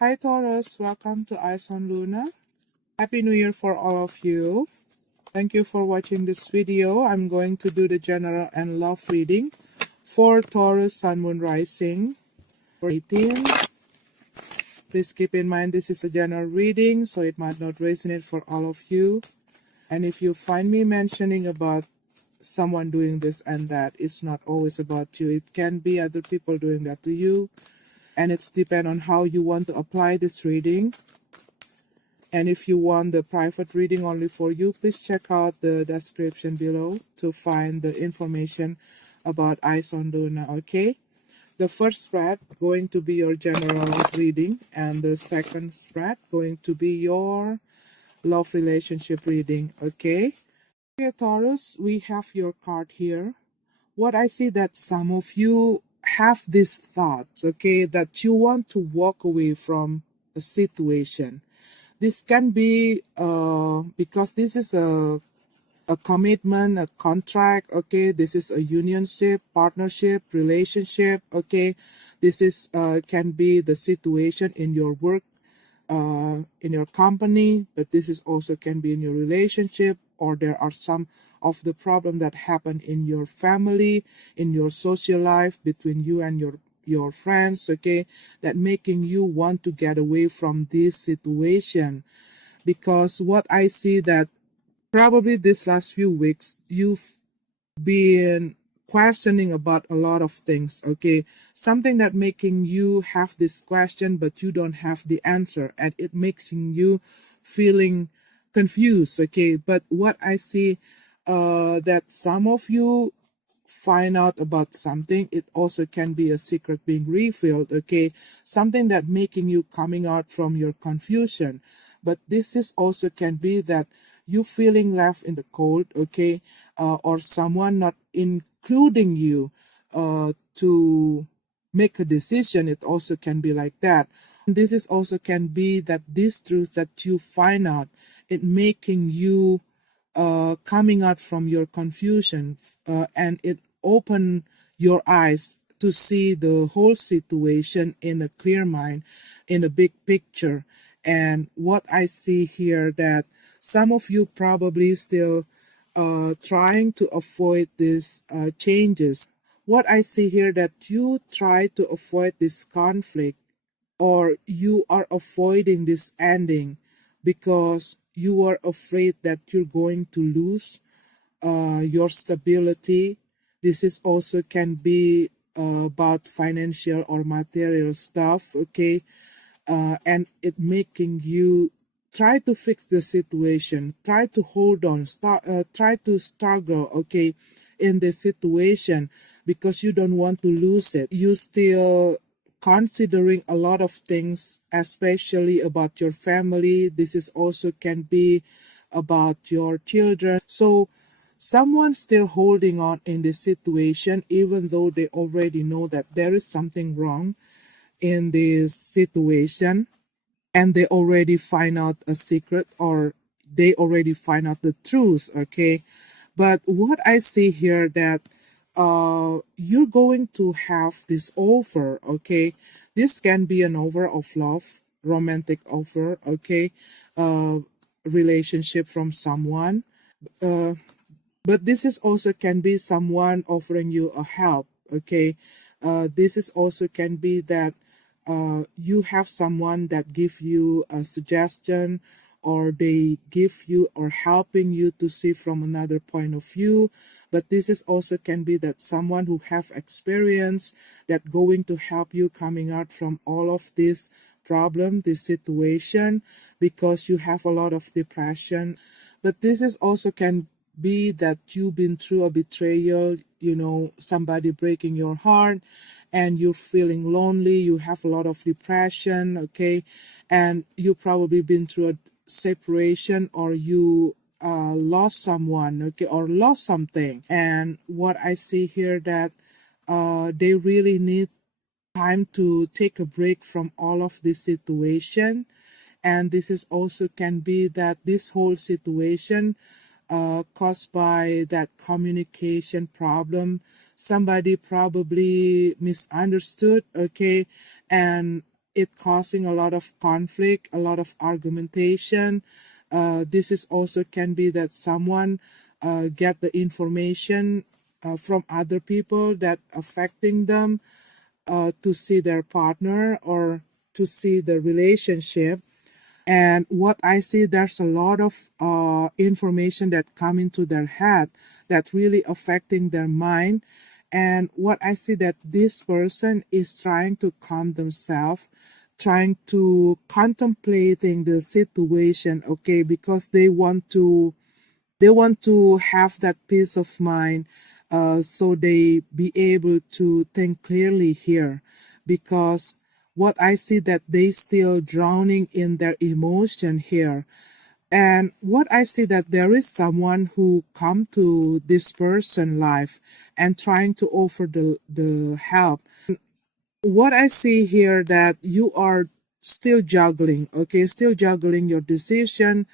Hi Taurus, welcome to Eyes on Luna. Happy New Year for all of you. Thank you for watching this video. I'm going to do the general and love reading for Taurus, Sun, Moon, Rising for 18. Please keep in mind this is a general reading, so it might not resonate for all of you. And if you find me mentioning about someone doing this and that, it's not always about you. It can be other people doing that to you. And it's depend on how you want to apply this reading. And if you want the private reading only for you, please check out the description below to find the information about Eyes on Luna, okay? The first spread going to be your general reading, and the second spread going to be your love relationship reading, okay? Okay, Taurus, we have your card here. What I see that some of you have this thought, okay, that you want to walk away from a situation. This can be because this is a commitment, a contract, okay, this is a unionship, partnership, relationship, okay. This is can be the situation in your work, in your company, but this is also can be in your relationship, or there are some of the problem that happen in your family, in your social life, between you and your friends, okay, that making you want to get away from this situation. Because what I see that probably this last few weeks you've been questioning about a lot of things, okay, something that making you have this question but you don't have the answer, and it making you feeling confused, okay. But what I see that some of you find out about something, it also can be a secret being revealed, okay, something that making you coming out from your confusion. But this is also can be that you feeling left in the cold, okay, or someone not including you to make a decision. It also can be like that. This is also can be that this truth that you find out, it making you coming out from your confusion, and it open your eyes to see the whole situation in a clear mind, in a big picture. And what I see here that some of you probably still trying to avoid these changes. What I see here that you try to avoid this conflict, or you are avoiding this ending because you are afraid that you're going to lose your stability. This is also can be about financial or material stuff, okay, and it making you try to fix the situation, try to hold on, try to struggle, okay, in the situation, because you don't want to lose it. You still considering a lot of things, especially about your family. This is also can be about your children. So someone still holding on in this situation, even though they already know that there is something wrong in this situation, and they already find out a secret, or they already find out the truth, okay. But what I see here that you're going to have this offer, okay. This can be an offer of love, romantic offer, okay, relationship from someone, but this is also can be someone offering you a help, okay. This is also can be that you have someone that give you a suggestion, or they give you or helping you to see from another point of view. But this is also can be that someone who have experience that going to help you coming out from all of this problem, this situation, because you have a lot of depression. But this is also can be that you've been through a betrayal, you know, somebody breaking your heart, and you're feeling lonely, you have a lot of depression, okay, and you probably been through a separation, or you lost someone, okay, or lost something. And what I see here that they really need time to take a break from all of this situation. And this is also can be that this whole situation caused by that communication problem. Somebody probably misunderstood, okay, and it causing a lot of conflict, a lot of argumentation. This is also can be that someone get the information from other people that affecting them to see their partner or to see the relationship. And what I see, there's a lot of information that come into their head that really affecting their mind. And what I see that this person is trying to calm themselves, trying to contemplating the situation, okay, because they want to have that peace of mind, so they be able to think clearly here. Because what I see that they still drowning in their emotion here. And what I see that there is someone who come to this person life and trying to offer the help. What I see here that you are still juggling, okay, still juggling your decision.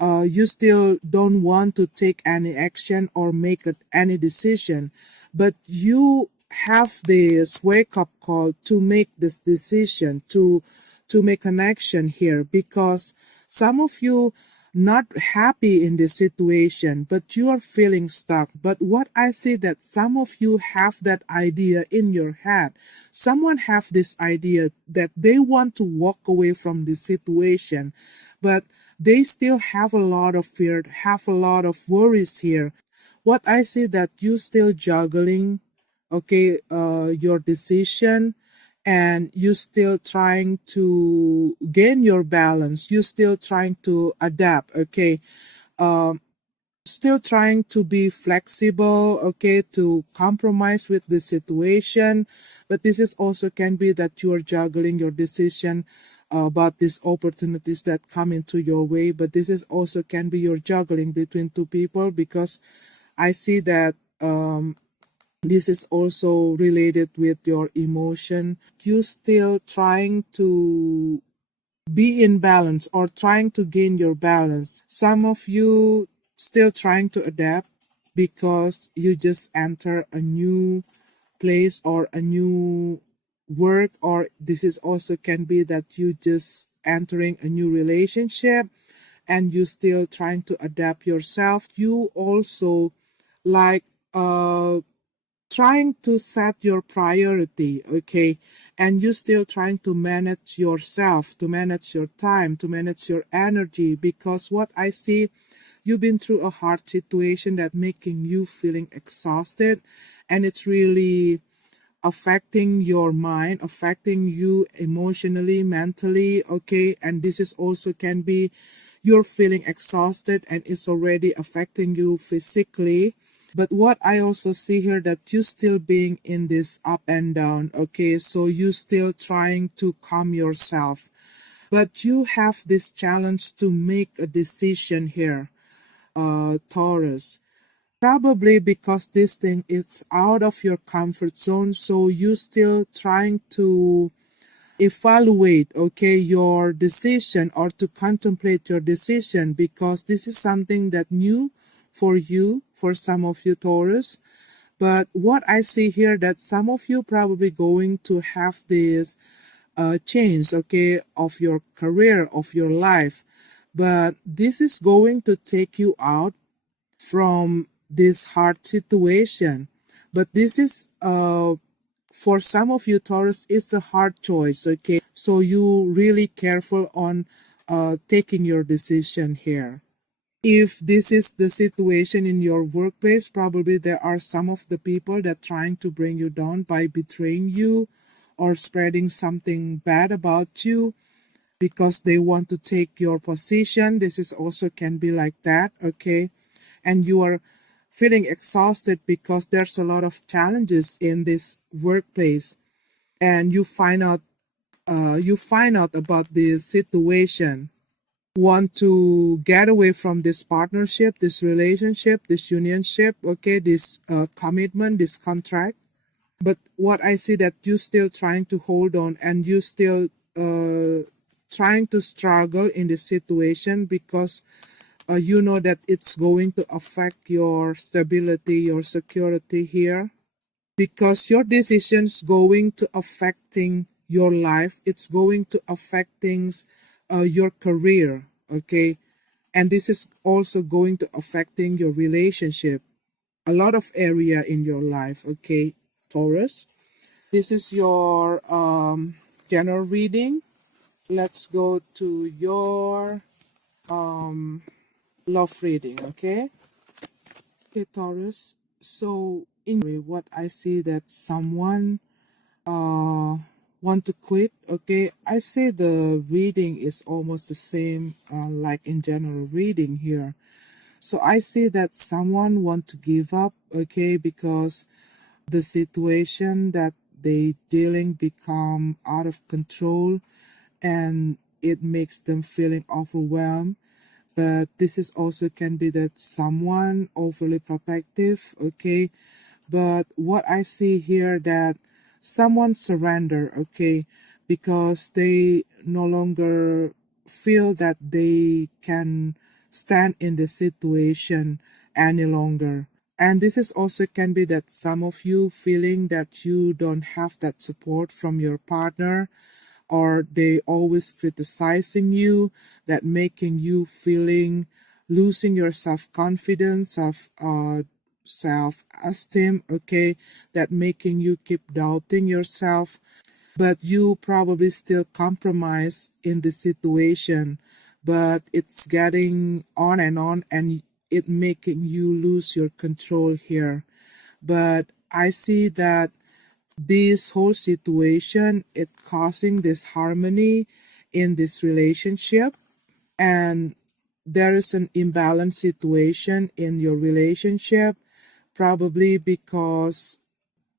You still don't want to take any action or make any decision, but you have this wake up call to make this decision, to make an action here, because some of you not happy in this situation, but you are feeling stuck. But what I see that some of you have that idea in your head. Someone have this idea that they want to walk away from this situation, but they still have a lot of fear, have a lot of worries here. What I see that you still juggling, okay, your decision, and you still trying to gain your balance. You still trying to adapt, okay. Still trying to be flexible, okay, to compromise with the situation. But this is also can be that you are juggling your decision about these opportunities that come into your way. But this is also can be your juggling between two people, because I see that this is also related with your emotion. You still trying to be in balance or trying to gain your balance. Some of you still trying to adapt because you just enter a new place or a new work, or this is also can be that you just entering a new relationship and you still trying to adapt yourself. You also like trying to set your priority, okay, and you still trying to manage yourself, to manage your time, to manage your energy. Because what I see, you've been through a hard situation that making you feeling exhausted, and it's really affecting your mind, affecting you emotionally, mentally, okay. And this is also can be you're feeling exhausted and it's already affecting you physically. But what I also see here that you still being in this up and down, okay, so you still trying to calm yourself, but you have this challenge to make a decision here, Taurus. Probably because this thing is out of your comfort zone, so you still trying to evaluate, okay, your decision or to contemplate your decision, because this is something that new for you, for some of you Taurus. But what I see here that some of you probably going to have this change, okay, of your career, of your life, but this is going to take you out from this hard situation. But this is for some of you Taurus, it's a hard choice, okay, so you really careful on taking your decision here. If this is the situation in your workplace, probably there are some of the people that trying to bring you down by betraying you or spreading something bad about you because they want to take your position. This is also can be like that, okay. And you are feeling exhausted because there's a lot of challenges in this workplace, and you find out about this situation, want to get away from this partnership, this relationship, this unionship, okay, this commitment, this contract. But what I see that you still trying to hold on, and you still trying to struggle in this situation, because you know that it's going to affect your stability, your security here, because your decisions going to affecting your life. It's going to affect things, your career, okay? And this is also going to affecting your relationship, a lot of area in your life, okay, Taurus? This is your general reading. Let's go to your love reading, okay? Okay, Taurus. So in what I see that someone want to quit, okay? I say the reading is almost the same like in general reading here. So I see that someone want to give up, okay, because the situation that they dealing become out of control, and it makes them feeling overwhelmed. But this is also can be that someone overly protective, okay? But what I see here that someone surrender, okay, because they no longer feel that they can stand in the situation any longer. And this is also can be that some of you feeling that you don't have that support from your partner, or they always criticizing you, that making you feeling losing your self-confidence, of self-esteem, okay, that making you keep doubting yourself, but you probably still compromise in the situation, but it's getting on and it making you lose your control here. But I see that this whole situation, it causing disharmony in this relationship, and there is an imbalanced situation in your relationship, probably because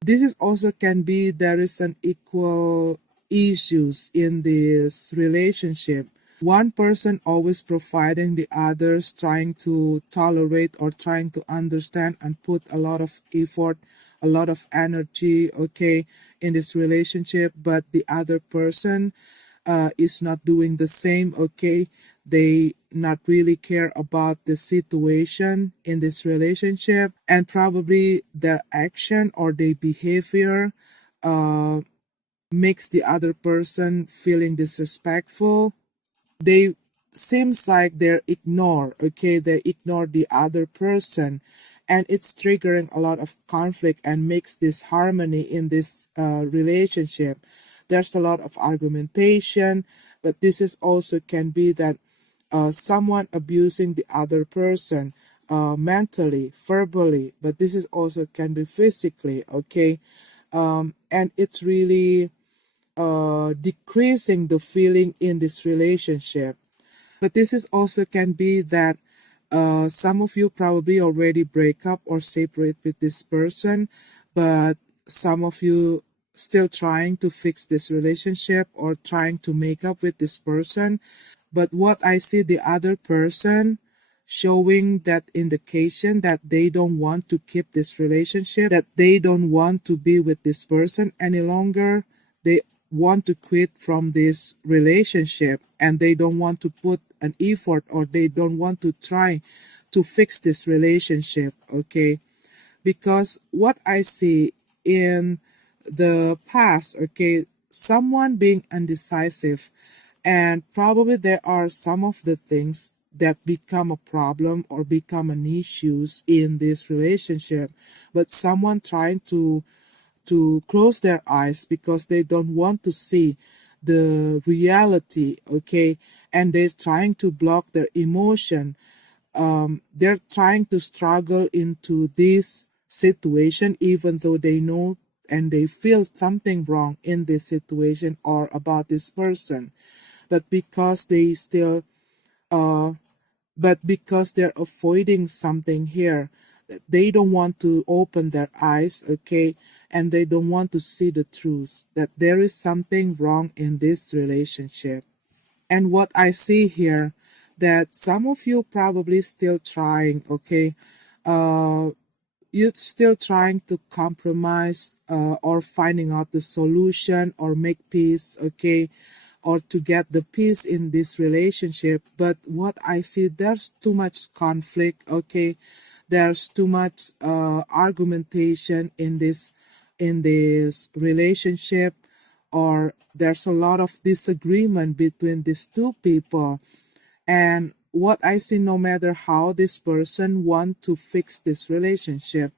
this is also can be there is an equal issues in this relationship. One person always providing, the others trying to tolerate or trying to understand and put a lot of effort, a lot of energy, okay, in this relationship, but the other person is not doing the same, okay? They not really care about the situation in this relationship, and probably their action or their behavior uh, makes the other person feeling disrespectful. They seems like they're ignore, okay, they ignore the other person, and it's triggering a lot of conflict and makes this harmony in this relationship. There's a lot of argumentation, but this is also can be that someone abusing the other person mentally, verbally, but this is also can be physically, okay? And it's really decreasing the feeling in this relationship. But this is also can be that some of you probably already break up or separate with this person, but some of you still trying to fix this relationship or trying to make up with this person. But what I see the other person showing that indication that they don't want to keep this relationship, that they don't want to be with this person any longer. They want to quit from this relationship, and they don't want to put an effort, or they don't want to try to fix this relationship, okay? Because what I see in the past, okay, someone being indecisive, and probably there are some of the things that become a problem or become an issues in this relationship, but someone trying to close their eyes because they don't want to see the reality, okay, and they're trying to block their emotion. They're trying to struggle into this situation even though they know and they feel something wrong in this situation or about this person, but because they still but because they're avoiding something here, they don't want to open their eyes, okay, and they don't want to see the truth that there is something wrong in this relationship. And what I see here, that some of you probably still trying, okay, you're still trying to compromise or finding out the solution or make peace, okay, or to get the peace in this relationship. But what I see, there's too much conflict, okay, there's too much argumentation in this relationship, or there's a lot of disagreement between these two people. And what I see, no matter how this person want to fix this relationship,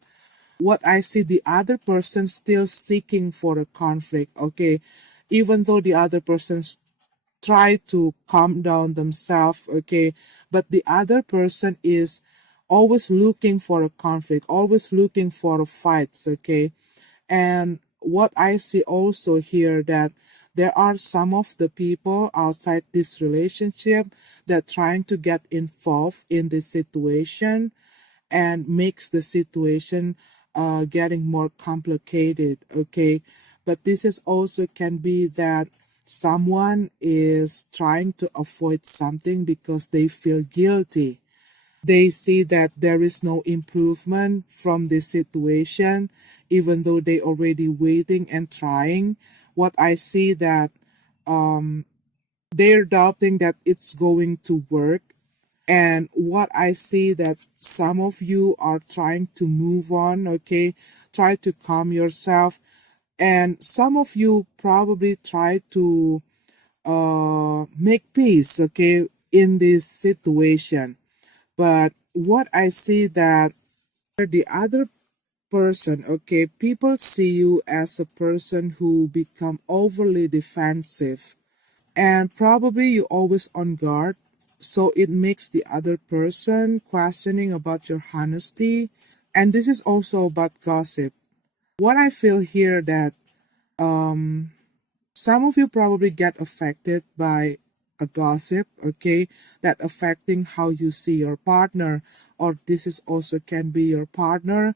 what I see, the other person still seeking for a conflict, okay? Even though the other person's try to calm down themselves, okay? But the other person is always looking for a conflict, always looking for a fights, okay? And what I see also here, that there are some of the people outside this relationship that trying to get involved in this situation and makes the situation getting more complicated, okay? But this is also can be that someone is trying to avoid something because they feel guilty. They see that there is no improvement from this situation, even though they already waiting and trying. What I see that they're doubting that it's going to work. And what I see that some of you are trying to move on, okay? Try to calm yourself. And some of you probably try to make peace, okay, in this situation. But what I see that the other person, okay, people see you as a person who become overly defensive, and probably you always on guard, so it makes the other person questioning about your honesty. And this is also about gossip. What I feel here that some of you probably get affected by a gossip, okay, that affecting how you see your partner, or this is also can be your partner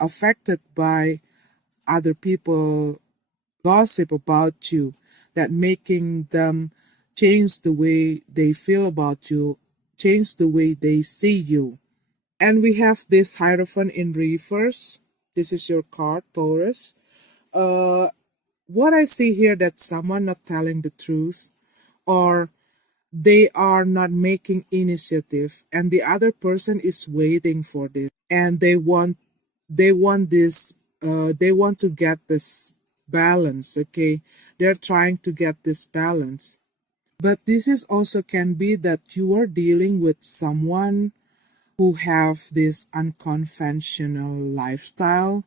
affected by other people gossip about you, that making them change the way they feel about you, change the way they see you. And we have this Hierophant in reverse. This is your card, Taurus. Uh, what I see here, that someone not telling the truth, or they are not making initiative, and the other person is waiting for this, and they want this, they want to get this balance, okay? They're trying to get this balance. But this is also can be that you are dealing with someone who have this unconventional lifestyle,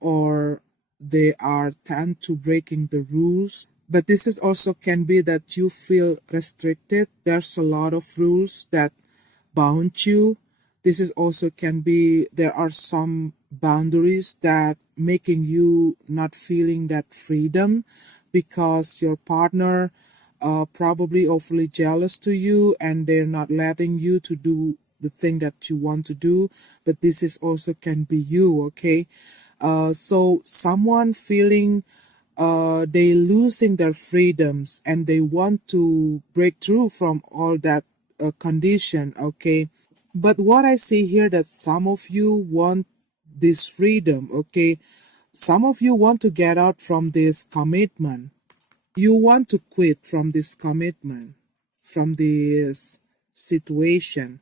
or they are tend to breaking the rules. But this is also can be that you feel restricted. There's a lot of rules that bound you. This is also can be there are some boundaries that making you not feeling that freedom, because your partner probably awfully jealous to you, and they're not letting you to do the thing that you want to do. But this is also can be you, okay? So someone feeling they losing their freedoms, and they want to break through from all that condition, okay? But what I see here, that some of you want this freedom, okay? Some of you want to get out from this commitment. You want to quit from this commitment, from this situation.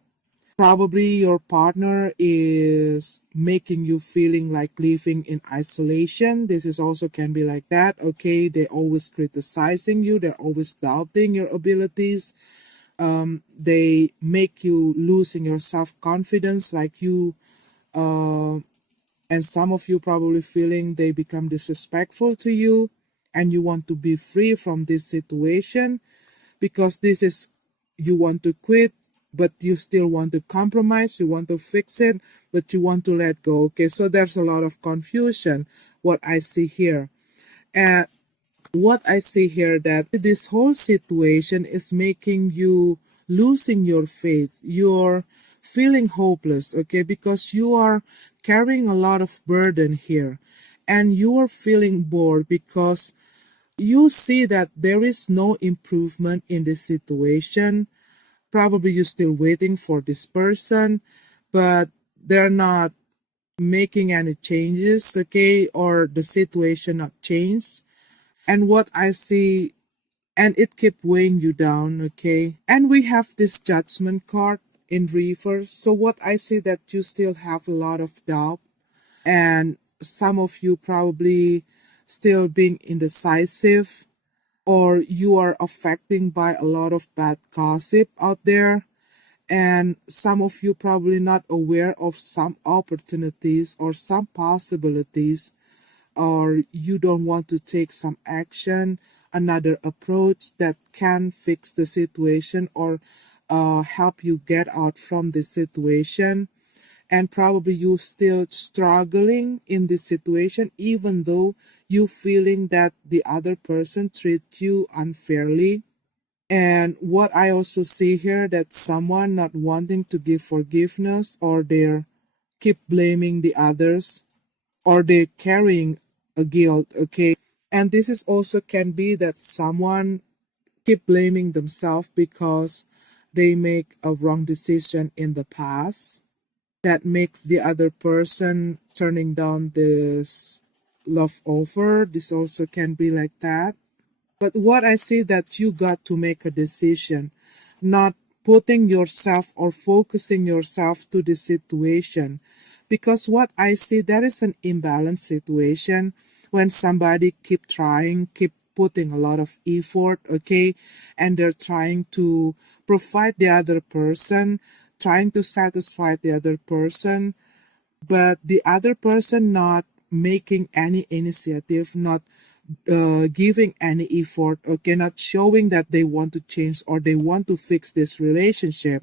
Probably your partner is making you feeling like living in isolation. This is also can be like that, okay? They always criticizing you. They're always doubting your abilities. They make you losing your self-confidence, like you, and some of you probably feeling they become disrespectful to you, and you want to be free from this situation, because this is, you want to quit, but you still want to compromise, you want to fix it, but you want to let go, okay? So there's a lot of confusion, what I see here. And what I see here, that this whole situation is making you losing your faith. You're feeling hopeless, okay? Because you are carrying a lot of burden here, and you are feeling bored because you see that there is no improvement in this situation. Probably you're still waiting for this person, but they're not making any changes, okay? Or the situation not changed. And what I see, and it kept weighing you down, okay? And we have this Judgment card in reverse. So what I see, that you still have a lot of doubt, and some of you probably still being indecisive, or you are affected by a lot of bad gossip out there, and some of you probably not aware of some opportunities or some possibilities, or you don't want to take some action, another approach that can fix the situation or help you get out from this situation. And probably you still struggling in this situation, even though you feeling that the other person treat you unfairly. And what I also see here, that someone not wanting to give forgiveness, or they're keep blaming the others, or they're carrying a guilt, okay? And this is also can be that someone keep blaming themselves because they make a wrong decision in the past that makes the other person turning down this love offer. This also can be like that. But what I see, that you got to make a decision, not putting yourself or focusing yourself to the situation. Because what I see, there is an imbalanced situation when somebody keep trying, keep putting a lot of effort, okay, and they're trying to provide the other person, trying to satisfy the other person, but the other person not making any initiative, not giving any effort, okay, not showing that they want to change or they want to fix this relationship.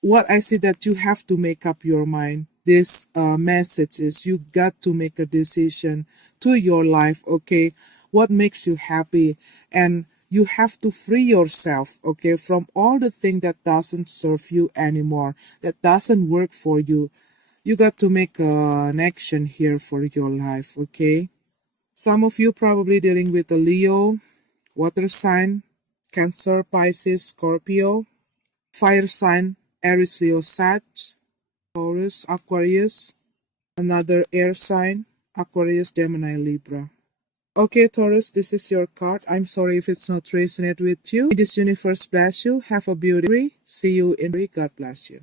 What I see, that you have to make up your mind. This message is, you got to make a decision to your life, okay, what makes you happy, and you have to free yourself, okay, from all the thing that doesn't serve you anymore, that doesn't work for you. You got to make an action here for your life, okay? Some of you probably dealing with a Leo, water sign, Cancer, Pisces, Scorpio, fire sign, Aries, Leo, Sag, Taurus, Aquarius, another air sign, Aquarius, Gemini, Libra. Okay, Taurus, this is your card. I'm sorry if it's not resonate with you. May this universe bless you. Have a beautiful day. See you in the God bless you.